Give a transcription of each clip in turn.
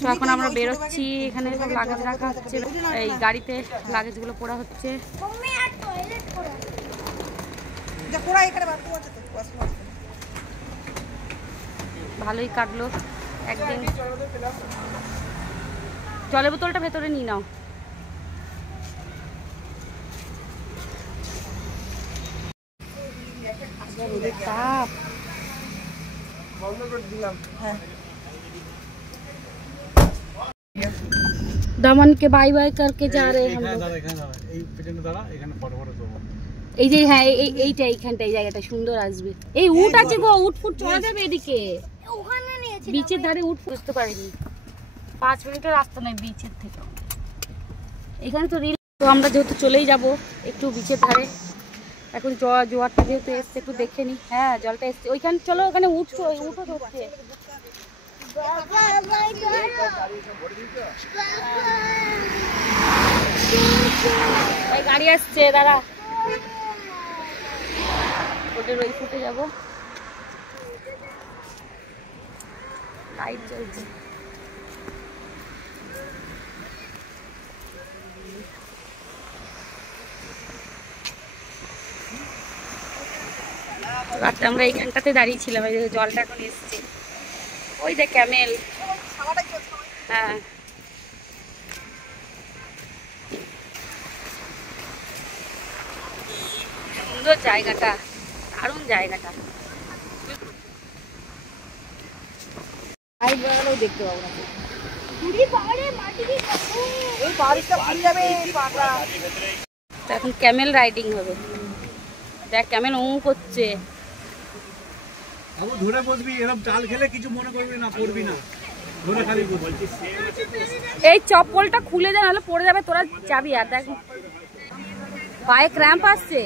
তো এখন আমরা বেরোচ্ছি, এখানে সব লাগেজ রাখা হচ্ছে, এই গাড়িতে লাগেজগুলো পড়া হচ্ছে। ভালোই কাটলো একদিন। জলের বোতলটা ভেতরে নিয়ে নাও। তাপ दमन के बाय बाय करके जा रहे हैं हम लोग। এই যে হ্যাঁ এইটা এইখানটাই জায়গাটা সুন্দর আসবে। এই উট আছে গো, উট ফুট চড়া যাবে এদিকে, ওখানে নিয়েছে বিচের ধারে উট। বুঝতে পারিনি 5 মিনিটের রাস্তা নয় বিচের থেকে এখানে তো রিল। তো আমরা যেহেতু চলেই যাব একটু বিচের ধারে, এখন জোয়ারটা যেহেতু এসছে একটু দেখে নি। হ্যাঁ জলটা এসছে ওইখানে, চলো ওখানে উঠছো, উঠো ধরছে। গাড়ি আসছে দাঁড়া, ওটার ওই ফুটে যাবো। লাইট জ্বলছে। রাতে আমরা এইখানটাতে দাঁড়িয়েছিলাম, এই জলটা এখন এসছে। ওই যে ক্যামেল। হ্যাঁ সুন্দর জায়গাটা, দারুণ জায়গাটা। দেখতে পাবো না এখন ক্যামেল রাইডিং হবে। দেখ ক্যামেল ও করছে। ধরে বসবি, এরকম জাল খেলে কিছু মনে করবি না, পড়বি না, ধরে খালি বসবি। এই চপ্পলটা খুলে যা, নাহলে পড়ে যাবে, তোরা যাবি। আর দেখ পায়ে ক্র্যাম্প আসছে।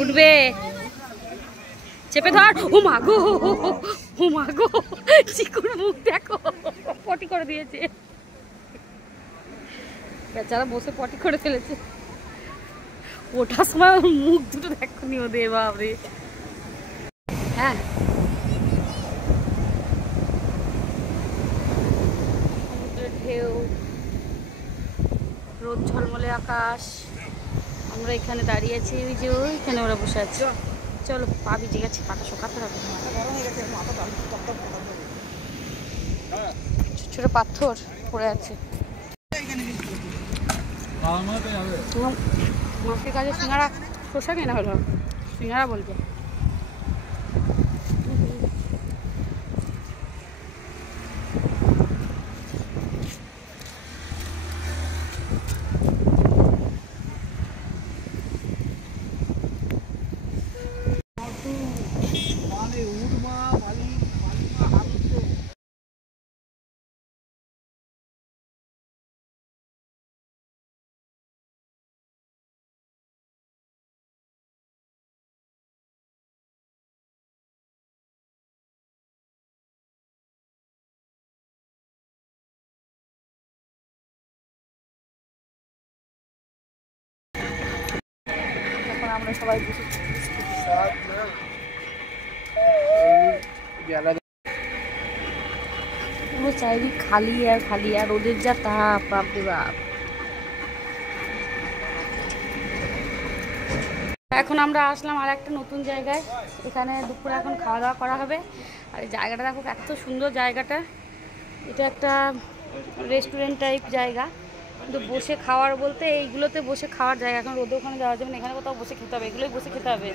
উঠবে, চেপে ধর। ও মা গো, ও মা গো, চিকুর মুখ দেখো, পটি করে দিয়েছে বেচারা, বসে পটি করে ফেলেছে। ওঠার সময় মুখ দুটো দেখো নি ওদের, বাবরে। হ্যাঁ ঢেউ, রোদ ঝলমলে আকাশ, আমরা এখানে দাঁড়িয়ে আছি। ওই যে ওইখানে ওরা বসে আছে। চলো পা ভিজে গেছে, পাটা শোকাতে হবে। ছোট পাথর পড়ে আছে। মাছের কাছে সিঙ্গারা শসা কেনা হলো, সিঙ্গারা বলছে। আমরা সবাই বসে পুরো চারিদিক খালি আর খালি, আর ওদের যা তাপ, বাপরে বাপ। এখন আমরা আসলাম আর একটা নতুন জায়গায়, এখানে দুপুরে এখন খাওয়া দাওয়া করা হবে। আর এই জায়গাটা দেখো এত সুন্দর জায়গাটা। এটা একটা রেস্টুরেন্ট টাইপ জায়গা, কিন্তু বসে খাওয়ার বলতে এইগুলোতে বসে খাওয়ার জায়গা। এখন রোদে ওখানে যাওয়া যাবে না, এখানে কোথাও বসে খেতে হবে, এগুলোই বসে খেতে হবে।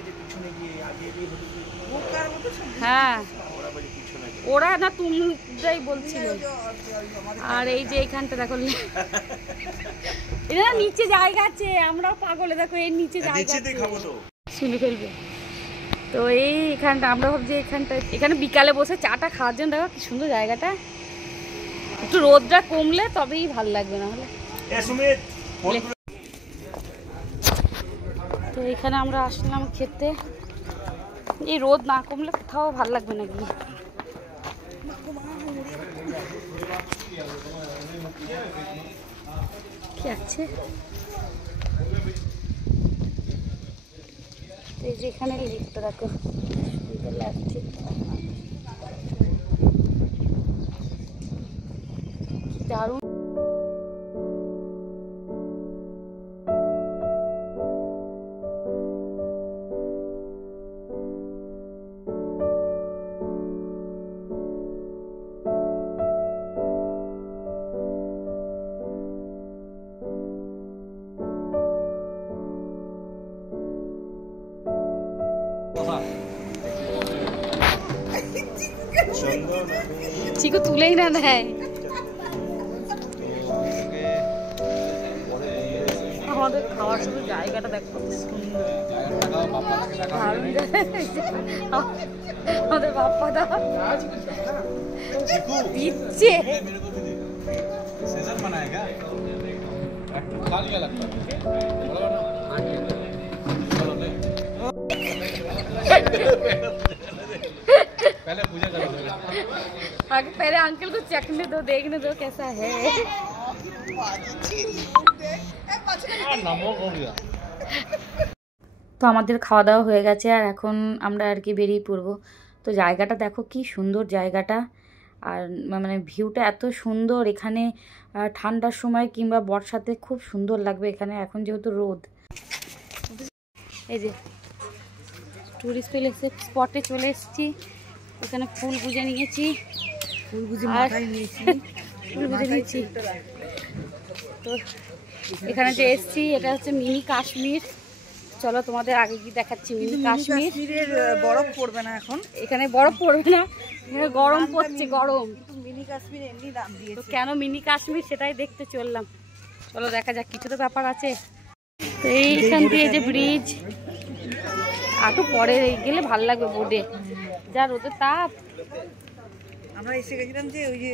হ্যাঁ ওরা না, তুমিটাই বলছিল। আর এই যে এইখানটা দেখো, এটা নিচে জায়গা আছে, আমরাও পাগলে দেখো এর নিচে জায়গা আছে, শুনে ফেলবে। তো এইখানটা আমরা ভাবছি এখানটা, এখানে বিকালে বসে চাটা খাওয়ার জন্য দেখো কি সুন্দর জায়গাটা। একটু রোদটা কমলে তবেই ভালো লাগবে, না হলে। তো এখানে আমরা আসলাম খেতে, এই রোদ না কমলে কোথাও ভালো লাগবে না গিয়ে। কি আছে এই যে এখানে লিফটটা দেখো, সুন্দর লাগছে। দারুণ। চিকু তুলেই না নেয়। আমাদের খাওয়ার শুধু জায়গাটা দেখো আমাদের বাপ্পা দা দিচ্ছে। पहले अंकल को चखने दो, देखने दो कैसा है। তো আমাদের খাওয়া দাওয়া হয়ে গেছে আর এখন আমরা আর কি বেরিয়ে পড়বো। তো জায়গাটা দেখো কি সুন্দর জায়গাটা, আর মানে ভিউটা এত সুন্দর। এখানে ঠান্ডার সময় কিংবা বর্ষাতে খুব সুন্দর লাগবে এখানে। এখন যেহেতু রোদ, এই যে টুরিস্ট প্লেসে স্পটে চলে এসেছি। এখানে ফুল গুজে নিয়েছি, ফুল গুজে নিয়েছি। তো এখানে যে এসেছি এটা হচ্ছে মিনি কাশ্মীর। চলো তোমাদের আগে কি দেখাচ্ছি। মিনি কাশ্মীরের বরফ পড়বে না এখন, এখানে বরফ পড়বে না, এখানে গরম পড়ছে, গরম। মিনি কাশ্মীর এমনি দাম দিয়েছে, তো কেন মিনি কাশ্মীর সেটাই দেখতে চললাম। চলো দেখা যাক, কিছু তো ব্যাপার আছে। তো এইখান দিয়ে যে ব্রিজ, আরো পরে গেলে ভালো লাগবে বোর্ডে, যা রোদের তাপ। আমরা এসে গেছিলাম যে ওই যে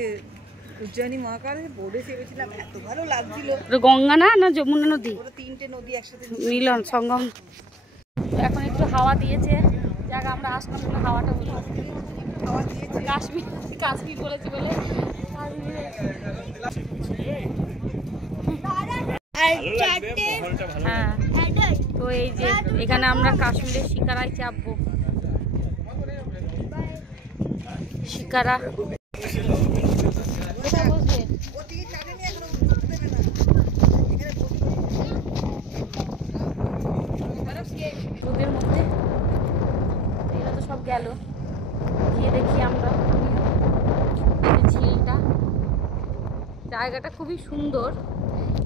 উজ্জয়িনী মহাকালে বোর্ডে চেপেছিলাম, এত ভালো লাগছিল। গঙ্গা না যমুনা নদী, তিনটে নদী একসাথে মিলন সঙ্গম। এখন একটু হাওয়া দিয়েছে, যাক আমরা আসলাম বলে হাওয়াটা হলো। হাওয়া দিয়েছে, কাশ্মীর বলেছি বলে। হ্যাঁ, তো এই যে এখানে আমরা কাশ্মীরের শিকারায় চাপবো। শিকারা রোদের মধ্যে এরা তো সব গেল, গিয়ে দেখি আমরা ঝিলটা। জায়গাটা খুবই সুন্দর,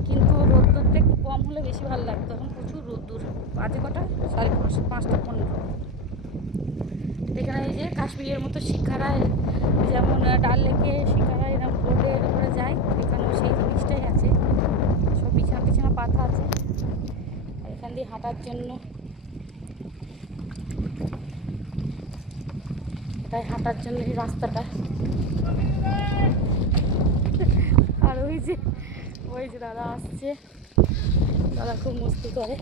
কিন্তু রোদ্দুরটা একটু কম হলে বেশি ভালো লাগতো। এখন প্রচুর রোদ্দুর, বাজে কটা 5:30 এখানে এই যে কাশ্মীরের মতো শিকারায়, যেমন ডাল লেকে শিকারা এরকম রোডের উপরে যায়, এখানেও সেই জিনিসটাই আছে। সব বিছানা পাতা আছে, আর এখান দিয়ে হাঁটার জন্য, এটাই হাঁটার জন্য এই রাস্তাটা। আর ওই যে দাদা আসছে, দাদা খুব মস্তি করে।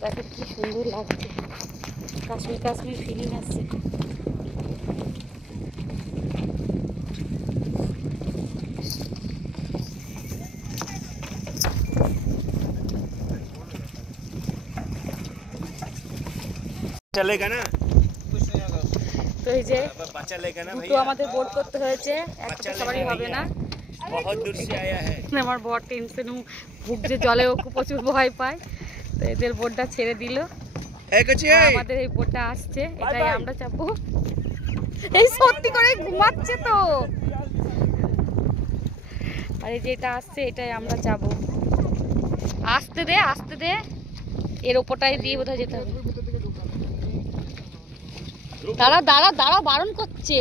দেখো কি সুন্দর লাগছে, কাশ্মীর ফিলিং আসছে। चलेगा ना, তো এই যে দুটো আমাদের বোর্ড করতে হয়েছে, একটা সবারই হবে না। बहुत दूर से आया है। আমার বড় টেনশন, ভুগছে জলেও প্রচুর ভয় পায়। তো এদের বোর্ডটা ছেড়ে দিল, আমাদের এই বোর্ডটা আসছে, এটাই আমরা চাপবো। এই সত্যি করে ঘুমাচ্ছে তো, আর এই যেটা আসছে এটাই আমরা যাবো। আসতে দে, এর ওপরটাই দিয়ে বোধহয় যেতে হবে। দাঁড়া বারণ করছে।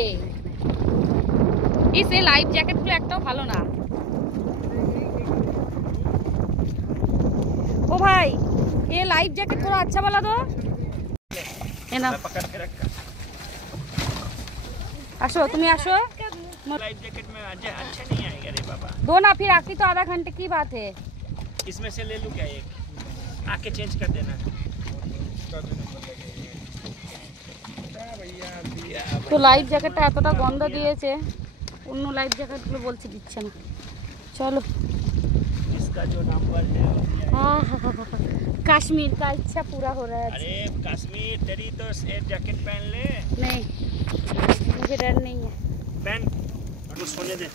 এই লাইফ জ্যাকেটগুলো একটাও ভালো না। ও ভাই, ये लाइफ जैकेट थोड़ा अच्छा वाला दो, है ना। आशो, तुम आशो। लाइफ जैकेट में अच्छा नहीं आएगा रे बाबा। दो ना, फिर आखिर तो आधा घंटे की बात है। इसमें से ले लूं क्या एक, आके चेंज कर देना। তো লাইফ জ্যাকেটটা এতটা গন্ধ দিয়েছে, অন্য লাইফ জ্যাকেটগুলো বলছে দিচ্ছে না। চলো, इसका जो नंबर है, कश्मीर का इच्छा पूरा हो रहा है। अरे कश्मीर तेरी तो एक जैकेट पहन ले। नहीं मुझे डर नहीं है। पैन तो सोने दे।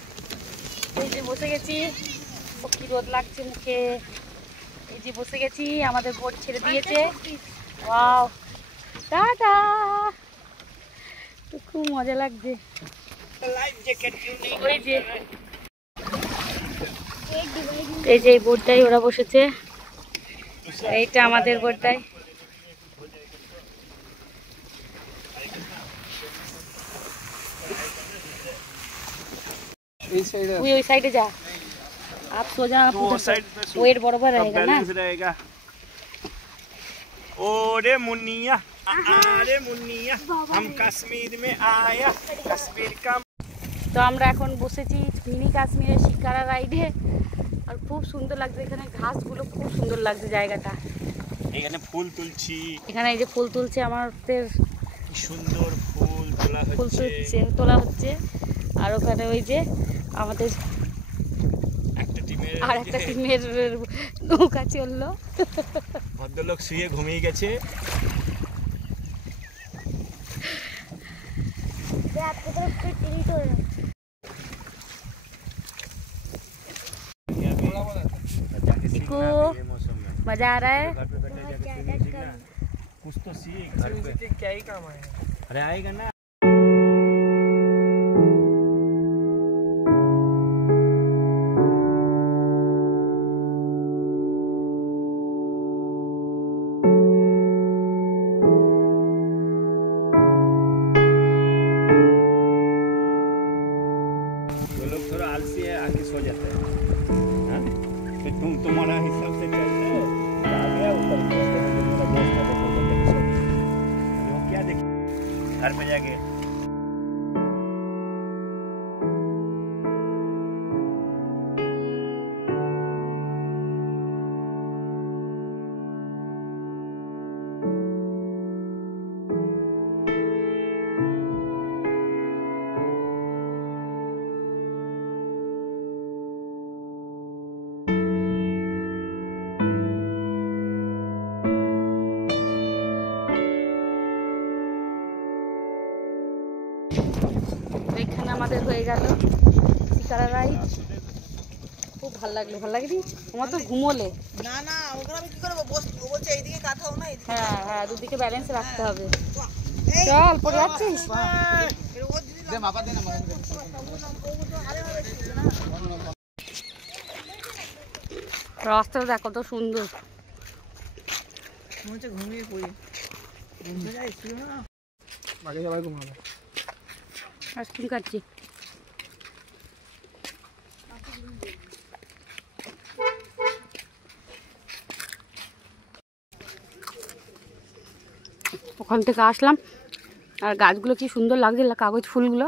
এই যে বসে গেছি, ও কি রোদ লাগছে মুখে। এই যে বসে গেছি, আমাদের বোট ছেড়ে দিয়েছে। Wow, tata. তো খুব মজা লাগছে। लाइफ जैकेट क्यों नहीं? ওই যে এই যে বোটটাই ওরা বসেছে, এইটা আমাদের বোটটাই। তুই ওই সাইডে जा, आप सो जा, आप वो उधर साइड सो। पे सो। वेट बराबर तब रहेगा ना। बैलेंस रहेगा। ओरे मुन्निया, अरे मुन्निया, हम कश्मीर में आया, कश्मीर का। তো আমরা এখন বসেছি মিনি কাশ্মীরের শিকারা রাইডে, আর খুব সুন্দর লাগছে এখানে, ঘাসগুলো খুব সুন্দর লাগছে জায়গাটা। এখানে ফুল তুলছি, এখানে এই যে ফুল তুলছে, আমাদের কি সুন্দর ফুল তোলা ফুল হচ্ছে। তোলা হচ্ছে। আর ওখানে ওই যে আমাদের একটা টিমের আর একটা টিমের নৌকা চললো। ভদ্রলোক শুয়ে ঘুমিয়ে গেছে। चिकू, मजा आ रहा है? कुछ तो सीख घर पे, क्या ही काम आएगा। अरे आएगा ना। वो लोग थोड़ा आलसी है, आके सो जाते हैं। हाँ? फिर तुम तुम्हारा हिसाब से चलते हो। आ गया ऊपर मेरा दोस्त था, देखो वो क्या देखे घर पे जाके। এখানে আমাদের হয়ে গেল শিকারা রাইড। খুব ভালো লাগলো, ভালো লাগেনি? তোমার তো ঘুমোলে। না না, ওখানে আমি কি করবো? ও বলছে এইদিকে কাঁথাও না, এইদিকে। হ্যাঁ হ্যাঁ, দুদিকে ব্যালেন্স রাখতে হবে। চল, পড়ে যাচ্ছিস? রাস্তাটা দেখো কত সুন্দর। মনে হচ্ছে ঘুমিয়ে পড়ি। ঘুমিয়ে যাই ছিল না, আগে সবাই ঘুমাবে। আইসক্রিম খাচ্ছি। ওখান থেকে আসলাম, আর গাছগুলো কি সুন্দর লাগছে, কাগজ ফুলগুলো।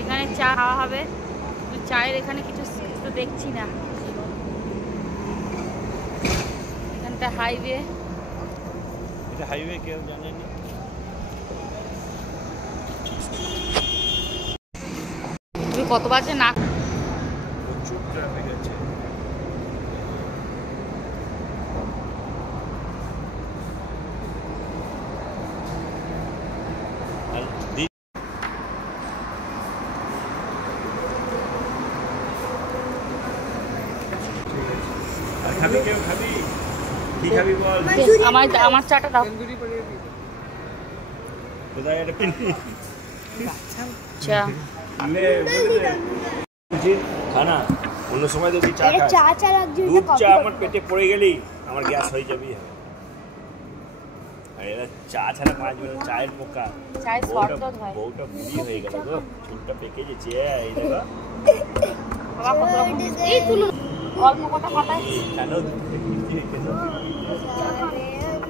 এখানে চা খাওয়া হবে। চায়ের এখানে কিছু তো দেখছি না। এখানটা হাইওয়ে, এটা হাইওয়ে কেউ জানে না। তুমি কত বাজে না প্রচুর ট্রাফিক আছে। খাবি কেউ খাবি কি খাবি বল? আমার চাটা দাও। কোথায় এটা পিন চা খানা অন্য সময় তো চা দুধ চা আমার পেটে পড়ে গেলেই আমার গ্যাস হয়ে যাবে। আর এরা চা ছাড়া 5 মিনিট চায়ের পোকা। চায় শরবত হয়। বউটা বুড়ি হয়ে গেল গো, চুলটা পেকে গেছে। এই দেখো বাবা কত রকম এই তুলো অল্প কথা পাতায় কেন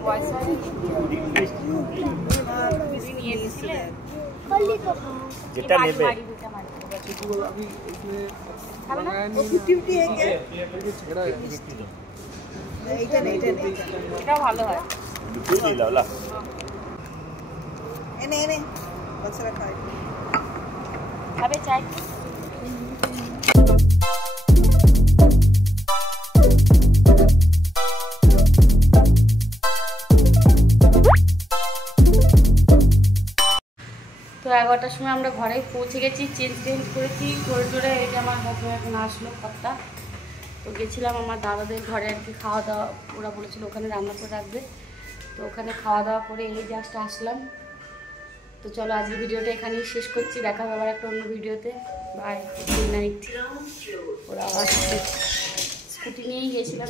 পয়সা নিয়ে এসেছিলে যেটা নেবে এটাও ভালো হয়। দুটো দিলাও লা এনে বাচ্চারা খায়। খাবে চাই? তো 11টার সময় আমরা ঘরে পৌঁছে গেছি, চেঞ্জ করেছি করে এই যে আমার হাজব্যান্ড এখন আসলো কর্তা। তো গেছিলাম আমার দাদাদের ঘরে আর কি খাওয়া দাওয়া, ওরা বলেছিল ওখানে রান্না করে রাখবে, তো ওখানে খাওয়া দাওয়া করে এই জাস্ট আসলাম। তো চলো আজকে ভিডিওটা এখানেই শেষ করছি, দেখা হবে আবার একটা অন্য ভিডিওতে। Bye, good night. ওরা আসছে, স্কুটি নিয়েই গেছিলাম।